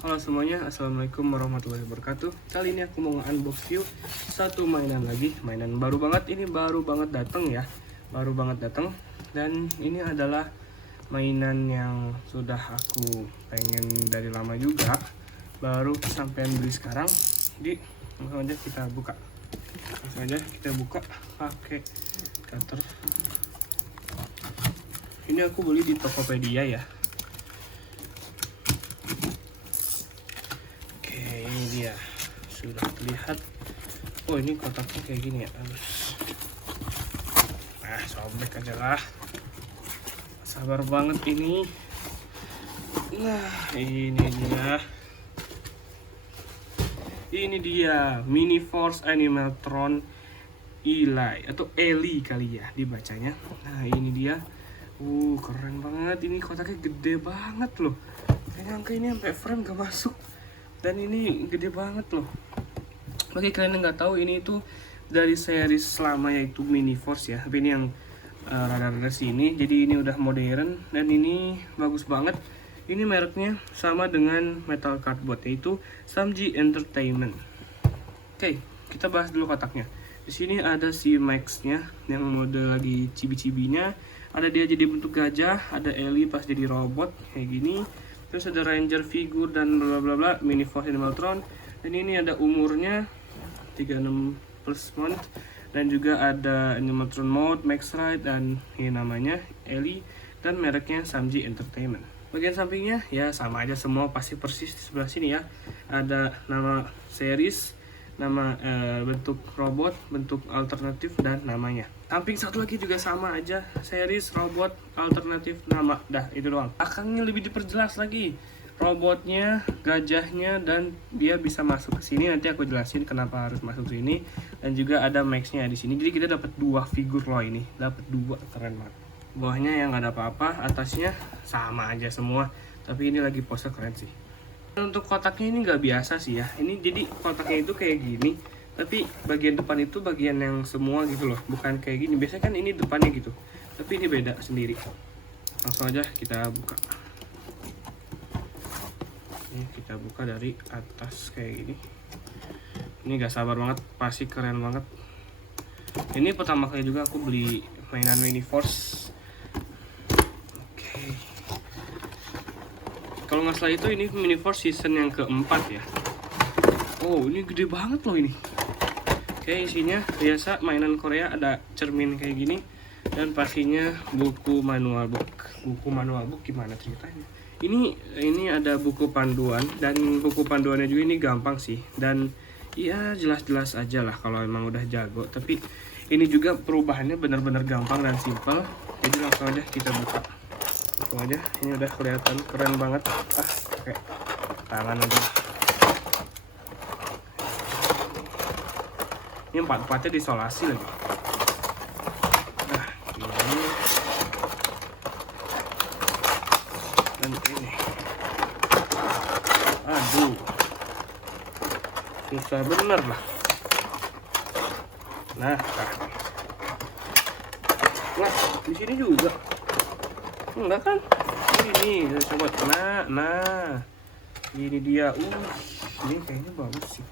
Halo semuanya, assalamualaikum warahmatullahi wabarakatuh. Kali ini aku mau unbox view satu mainan lagi, mainan baru banget. Ini baru banget datang ya, baru banget datang. Dan ini adalah mainan yang sudah aku pengen dari lama juga, baru sampai beli sekarang. Jadi langsung aja kita buka, pakai cutter. Ini aku beli di Tokopedia ya. Dia sudah terlihat. Oh, ini kotaknya kayak gini ya, harus sobek aja lah, sabar banget ini. Nah, ini dia Mini Force Animaltron Eli atau Eli kali ya dibacanya. Nah, ini dia. Keren banget, ini kotaknya gede banget loh. Kayaknya angka ini sampai frame gak masuk. Dan ini gede banget loh. Bagi kalian yang nggak tahu, ini itu dari series lama yaitu Mini Force ya. Tapi ini yang rada-rada sini. Jadi ini udah modern dan ini bagus banget. Ini mereknya sama dengan Metal Cardboard, yaitu Samji Entertainment. Oke, kita bahas dulu kotaknya. Di sini ada si Max-nya yang mode lagi cibi-cibinya. Ada dia jadi bentuk gajah, ada Ellie pas jadi robot kayak gini. Terus ada Ranger figur dan bla bla bla, Mini Force Animaltron. Dan ini ada umurnya 36 plus month. Dan juga ada Animaltron Mode, Max Ride, dan ini namanya Ellie. Dan mereknya Samji Entertainment. Bagian sampingnya ya sama aja semua, pasti persis di sebelah sini ya. Ada nama series, nama bentuk robot, bentuk alternatif, dan namanya. Samping satu lagi juga sama aja, series, robot, alternatif, nama. Dah, itu doang. Belakangnya lebih diperjelas lagi, robotnya, gajahnya, dan dia bisa masuk ke sini. Nanti aku jelasin kenapa harus masuk ke sini. Dan juga ada Max-nya di sini. Jadi kita dapat 2 figur loh ini, dapat 2, keren banget. Bawahnya yang nggak ada apa-apa, atasnya sama aja semua. Tapi ini lagi pose keren sih. Untuk kotaknya ini nggak biasa sih ya. Ini jadi kotaknya itu kayak gini, tapi bagian depan itu bagian yang semua gitu loh, bukan kayak gini. Biasanya kan ini depannya gitu, tapi ini beda sendiri. Langsung aja kita buka. Ini kita buka dari atas kayak gini. Ini gak sabar banget, pasti keren banget. Ini pertama kali juga aku beli mainan Mini Force. Kalau nggak salah itu ini Mini Force season yang keempat ya. Oh, ini gede banget loh ini. Oke, isinya biasa mainan Korea, ada cermin kayak gini. Dan pastinya buku manual book. Buku manual book gimana ceritanya? Ini ada buku panduan, dan buku panduannya juga ini gampang sih. Dan ya jelas-jelas aja lah kalau emang udah jago. Tapi ini juga perubahannya benar-benar gampang dan simple. Jadi langsung aja kita buka. Langsung aja, ini udah kelihatan keren banget. Pakai tangan aja. Ini empat-empatnya disolasi lagi. Nah, ini dan ini. Aduh, susah bener lah. Nah, di sini juga. Enggak kan? Ini coba. Nah, ini dia. Ini kayaknya bagus sih.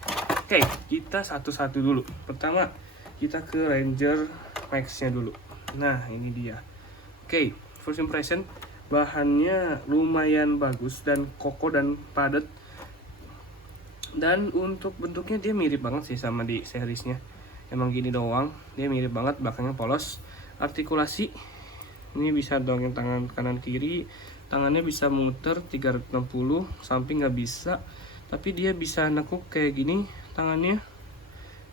Oke, kita satu-satu dulu. Pertama, kita ke Ranger Max-nya dulu. Nah, ini dia. Oke, first impression, bahannya lumayan bagus dan kokoh dan padat. Dan untuk bentuknya dia mirip banget sih sama di seriesnya. Emang gini doang, dia mirip banget, belakangnya polos. Artikulasi, ini bisa dongeng tangan kanan kiri. Tangannya bisa muter 360, samping nggak bisa. Tapi dia bisa nekuk kayak gini. Tangannya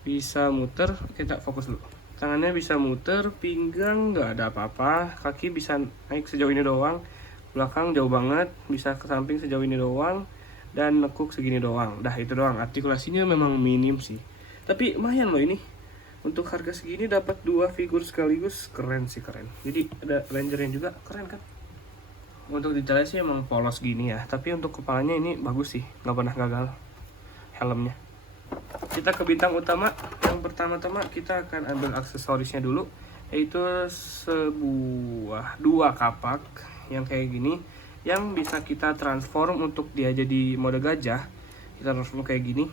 bisa muter, kita fokus dulu. Tangannya bisa muter, pinggang nggak ada apa-apa, kaki bisa naik sejauh ini doang, belakang jauh banget, bisa ke samping sejauh ini doang, dan nekuk segini doang. Dah, itu doang. Artikulasinya memang minim sih, tapi lumayan loh ini. Untuk harga segini dapat 2 figur sekaligus, keren sih, keren. Jadi ada Rangernya juga, keren kan. Untuk detailnya sih emang polos gini ya, tapi untuk kepalanya ini bagus sih, nggak pernah gagal helmnya. Kita ke bintang utama. Yang pertama-tama kita akan ambil aksesorisnya dulu, yaitu 2 kapak yang kayak gini. yang bisa kita transform untuk dia jadi mode gajah. Kita transform kayak gini,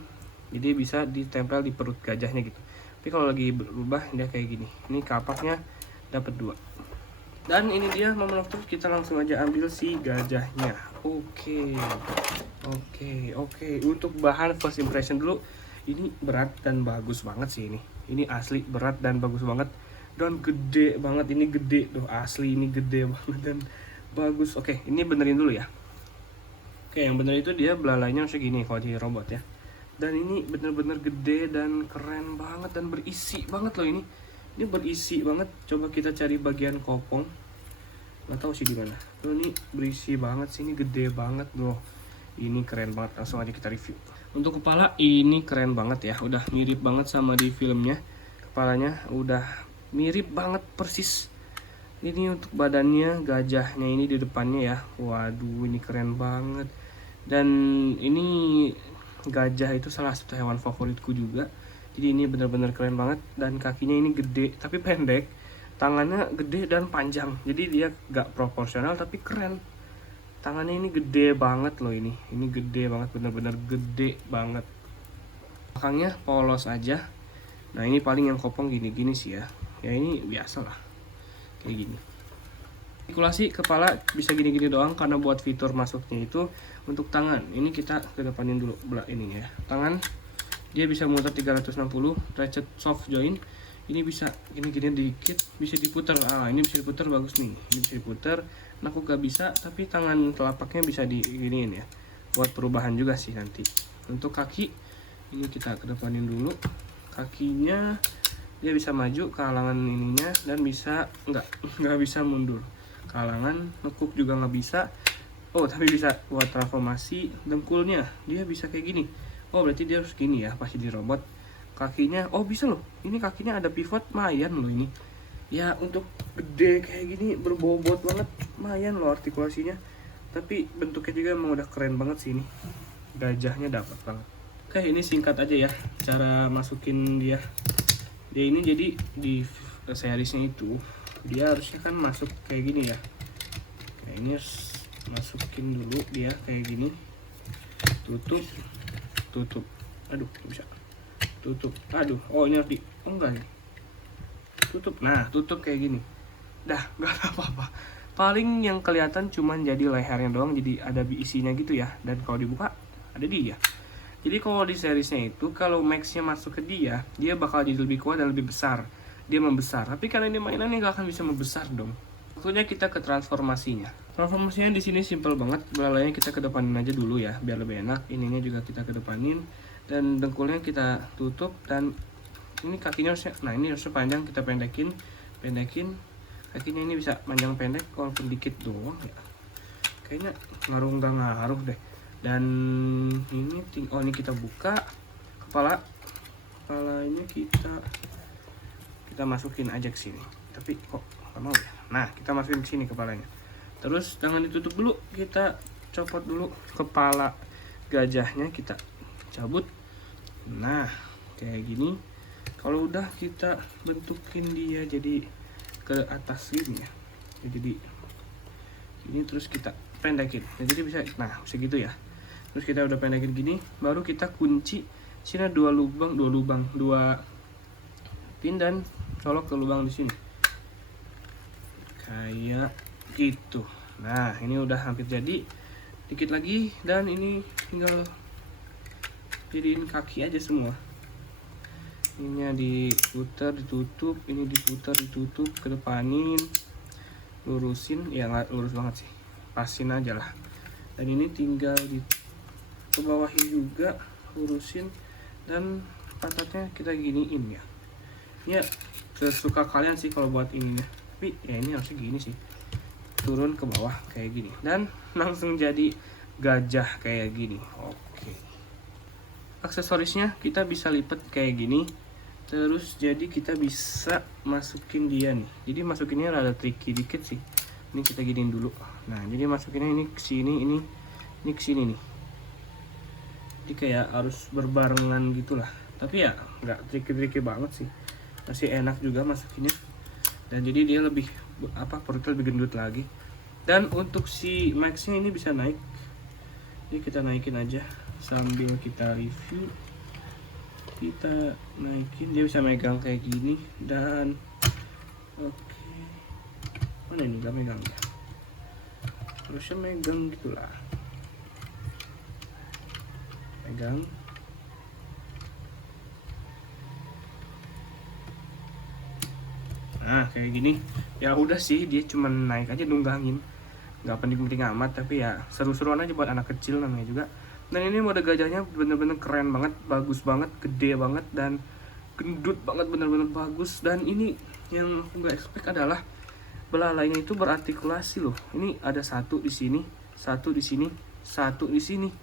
jadi bisa ditempel di perut gajahnya gitu. Tapi kalau lagi berubah dia kayak gini. Ini kapaknya dapat 2. Dan ini dia momen waktu, kita langsung aja ambil si gajahnya. Oke. Untuk bahan first impression dulu, ini berat dan bagus banget sih ini. Ini asli berat dan bagus banget. Dan gede banget, ini gede tuh, asli ini gede banget dan bagus. Oke, ini benerin dulu ya. Oke, yang bener itu dia belalainya segini kalau di robot ya. Dan ini bener-bener gede dan keren banget dan berisi banget loh ini. Ini berisi banget. Coba kita cari bagian kopong. Nggak tahu sih di mana. Tuh, ini berisi banget sih, ini gede banget loh. Ini keren banget, langsung aja kita review. Untuk kepala ini keren banget ya, udah mirip banget sama di filmnya. Kepalanya udah mirip banget persis. Ini untuk badannya, gajahnya ini di depannya ya. Waduh, ini keren banget. Dan ini gajah itu salah satu hewan favoritku juga. Jadi ini benar-benar keren banget. Dan kakinya ini gede tapi pendek, tangannya gede dan panjang. Jadi dia gak proporsional tapi keren. Tangannya ini gede banget loh ini. Ini gede banget, benar-benar gede banget. Belakangnya polos aja. Nah ini paling yang kopong gini-gini sih ya. Ya ini biasa lah, kayak gini. Artikulasi kepala bisa gini-gini doang karena buat fitur masuknya itu. Untuk tangan, ini kita kedepanin dulu belah ini ya. Tangan dia bisa muter 360, ratchet soft joint. Ini bisa gini-gini dikit, bisa diputar. Ini bisa diputar, bagus nih. Ini bisa diputar. Nah, aku gak bisa, tapi tangan telapaknya bisa diginiin ya. Buat perubahan juga sih nanti. Untuk kaki, ini kita kedepanin dulu. Kakinya dia bisa maju ke halangan ininya dan bisa nggak bisa mundur. Ke halangan, nekuk juga nggak bisa. Oh, tapi bisa buat transformasi. Dengkulnya dia bisa kayak gini. Oh, berarti dia harus gini ya pasti di robot. Kakinya, oh bisa loh. Ini kakinya ada pivot, lumayan loh ini. Ya untuk gede kayak gini, berbobot banget, lumayan loh artikulasinya. Tapi bentuknya juga emang udah keren banget sih ini. Gajahnya dapat banget. Oke, ini singkat aja ya cara masukin dia. Dia ini jadi di seriesnya itu dia harusnya kan masuk kayak gini ya. Kayak ini masukin dulu dia kayak gini, tutup, aduh bisa tutup, aduh, oh ini harus di, oh enggak nih, tutup, nah tutup kayak gini, dah nggak ada apa-apa. Paling yang kelihatan cuman jadi lehernya doang, jadi ada isinya gitu ya. Dan kalau dibuka ada dia. Jadi kalau di seriesnya itu kalau maxnya masuk ke dia bakal jadi lebih kuat dan lebih besar, dia membesar. Tapi karena ini mainannya nggak akan bisa membesar dong. Waktunya kita ke transformasinya. Transformasinya di sini simple banget. Belalainya kita kedepanin aja dulu ya, biar lebih enak. Ininya juga kita kedepanin dan dengkulnya kita tutup. Dan ini kakinya harusnya, nah ini harusnya panjang, kita pendekin. Kakinya ini bisa panjang pendek, walaupun dikit doang ya. Kayaknya nggak ngaruh deh. Dan ini ini kita buka kepalanya kita masukin aja ke sini. Tapi kok nggak mau ya? Nah, kita masukin ke sini kepalanya. Terus jangan ditutup dulu, kita copot dulu kepala gajahnya, kita cabut. Nah, kayak gini. Kalau udah kita bentukin dia jadi ke atas gini ya. Jadi ini terus kita pendekin. Nah, jadi bisa, nah bisa gitu ya. Terus kita udah pendekin gini, baru kita kunci. Sini ada dua pin dan colok ke lubang di sini. Kayak gitu. Nah, ini udah hampir jadi. Dikit lagi dan ini tinggal jadiin kaki aja semua. Ininya diputar, ditutup, ini diputar, ditutup, kedepanin, lurusin, ya nggak lurus banget sih, pasin aja lah. Dan ini tinggal di ke bawahi juga, lurusin, dan pantatnya kita giniin ya. Ya sesuka kalian sih kalau buat ininya, tapi ya ini harusnya gini sih, turun ke bawah kayak gini, dan langsung jadi gajah kayak gini. Oke. Aksesorisnya kita bisa lipat kayak gini. Terus jadi kita bisa masukin dia nih. Jadi masukinnya rada tricky dikit sih. Ini kita giniin dulu. Nah, jadi masukinnya ini ke sini, ini ke sini nih. Jadi kayak harus berbarengan gitulah. Tapi ya nggak tricky banget sih. Masih enak juga masukinnya. Dan jadi dia lebih perutnya lebih gendut lagi. Dan untuk si maxnya ini bisa naik. Jadi kita naikin aja sambil kita review. Kita naikin, dia bisa megang kayak gini. Dan oke, mana ini gak megang ya, harusnya megang gitulah, megang. Nah kayak gini ya udah sih, dia cuma naik aja nunggangin, nggak penting-penting amat, tapi ya seru-seruan aja buat anak kecil namanya juga. Dan ini mode gajahnya bener-bener keren banget, bagus banget, gede banget, dan gendut banget, bener-bener bagus. Dan ini yang aku nggak expect adalah belalainya itu berartikulasi loh. Ini ada satu di sini, satu di sini, satu di sini.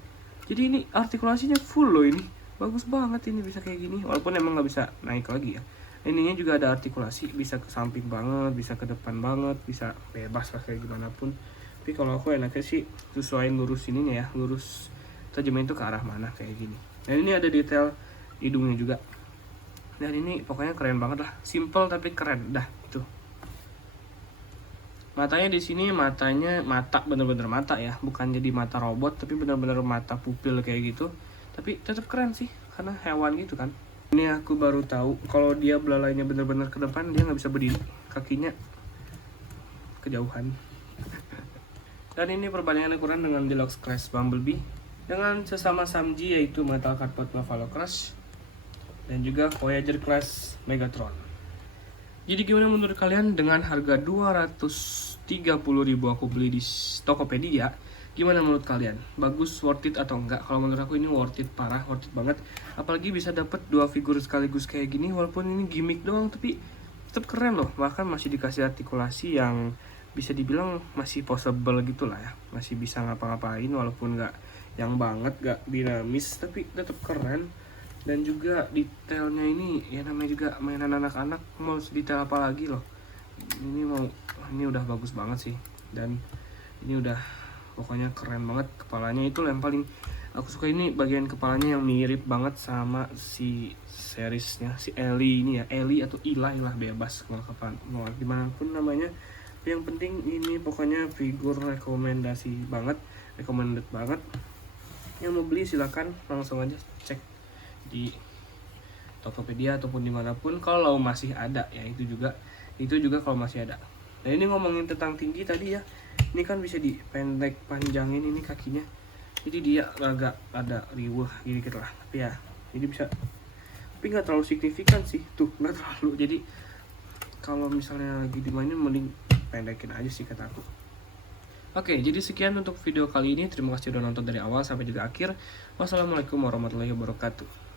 Jadi ini artikulasinya full loh, ini bagus banget, ini bisa kayak gini. Walaupun emang nggak bisa naik lagi ya. Ininya juga ada artikulasi, bisa ke samping banget, bisa ke depan banget, bisa bebas lah kayak gimana pun. Tapi kalau aku enaknya sih sesuaiin lurus ininya ya, lurus tajamnya itu ke arah mana kayak gini. Dan ini ada detail hidungnya juga. Dan ini pokoknya keren banget lah, simple tapi keren dah tuh. Matanya di sini matanya mata bener-bener mata ya, bukan jadi mata robot tapi bener-bener mata pupil kayak gitu. Tapi tetap keren sih karena hewan gitu kan. Ini aku baru tahu kalau dia belalainya bener-bener ke depan, dia nggak bisa berdiri, kakinya kejauhan. Dan ini perbandingan ukuran dengan Deluxe Class Bumblebee dengan sesama Samji yaitu Metal Cardboard Buffalo Crush dan juga Voyager Class Megatron. Jadi gimana menurut kalian dengan harga 230.000 aku beli di Tokopedia? Gimana menurut kalian? Bagus, worth it atau enggak? Kalau menurut aku ini worth it, parah, worth it banget. Apalagi bisa dapat dua figur sekaligus kayak gini, walaupun ini gimmick doang tapi tetap keren loh. Bahkan masih dikasih artikulasi yang bisa dibilang masih possible gitu lah ya. Masih bisa ngapa-ngapain walaupun nggak yang banget, nggak dinamis, tapi tetap keren. Dan juga detailnya ini ya namanya juga mainan anak-anak, mau detail apa lagi loh. Ini udah bagus banget sih. Dan ini udah pokoknya keren banget. Kepalanya itu yang paling aku suka, ini bagian kepalanya yang mirip banget sama si seriesnya si Ellie ini ya, Ellie atau Eli lah, bebas mau kapan mau gimana pun namanya. Yang penting ini pokoknya figur rekomendasi banget, recommended banget. Yang mau beli silakan langsung aja cek di Tokopedia ataupun dimanapun kalau masih ada ya, itu juga kalau masih ada. Nah ini ngomongin tentang tinggi tadi ya, ini kan bisa dipendek panjangin ini kakinya, jadi dia agak ada riweh gitu lah, tapi ya ini bisa, tapi nggak terlalu signifikan sih tuh, nggak terlalu. Jadi kalau misalnya lagi dimainin mending pendekin aja sih kata aku. Oke, jadi sekian untuk video kali ini. Terima kasih udah nonton dari awal sampai juga akhir. Wassalamualaikum warahmatullahi wabarakatuh.